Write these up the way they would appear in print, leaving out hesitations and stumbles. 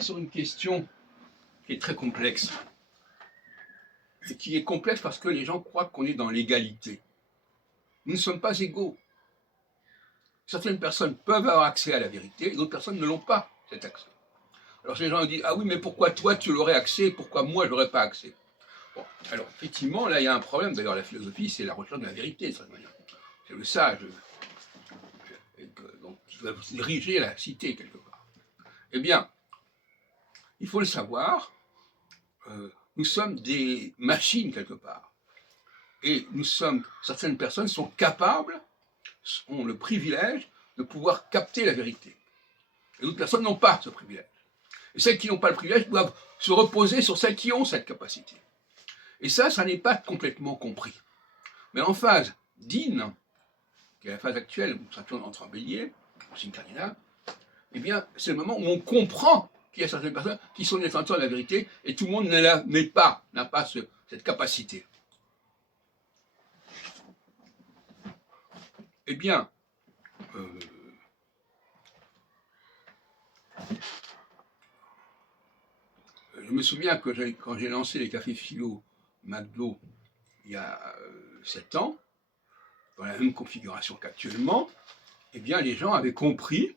Sur une question qui est très complexe, et qui est complexe parce que les gens croient qu'on est dans l'égalité. Nous ne sommes pas égaux. Certaines personnes peuvent avoir accès à la vérité, et d'autres personnes ne l'ont pas, cet accès. Alors les gens disent, ah oui, mais pourquoi toi tu l'aurais accès, pourquoi moi je n'aurais pas accès? Bon, alors effectivement, là il y a un problème, d'ailleurs la philosophie c'est la recherche de la vérité, de cette manière. C'est le sage, donc, qui doit diriger la cité quelque part. Eh bien, il faut le savoir, nous sommes des machines quelque part. Et certaines personnes sont capables, ont le privilège de pouvoir capter la vérité. Et d'autres personnes n'ont pas ce privilège. Et celles qui n'ont pas le privilège doivent se reposer sur celles qui ont cette capacité. Et ça n'est pas complètement compris. Mais en phase d'In, qui est la phase actuelle où Saturne entre en bélier, au signe cardinal, eh bien, c'est le moment où on comprend qu'il y a certaines personnes qui sont détenteurs de la vérité et tout le monde n'a pas cette capacité. Eh bien, je me souviens que quand j'ai lancé les cafés philo McDo il y a 7 ans, dans la même configuration qu'actuellement, eh bien les gens avaient compris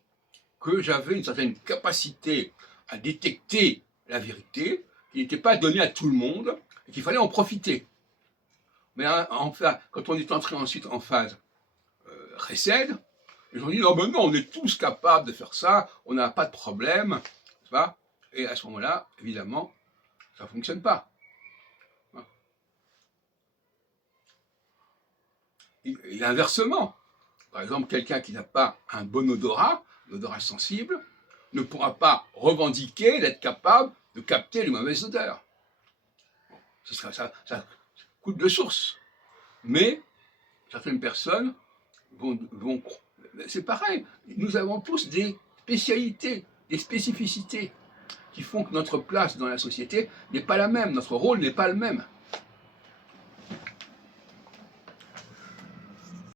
que j'avais une certaine capacité à détecter la vérité, qui n'était pas donnée à tout le monde, et qu'il fallait en profiter. Mais enfin, quand on est entré ensuite en phase Chesed, les gens disent non, ben non, on est tous capables de faire ça, on n'a pas de problème, tu vois. Et à ce moment-là, évidemment, ça ne fonctionne pas. Et inversement, par exemple, quelqu'un qui n'a pas un bon odorat sensible, ne pourra pas revendiquer d'être capable de capter les mauvaises odeurs. Bon, ça coûte de source. Mais certaines personnes vont c'est pareil, nous avons tous des spécialités, des spécificités qui font que notre place dans la société n'est pas la même, notre rôle n'est pas le même.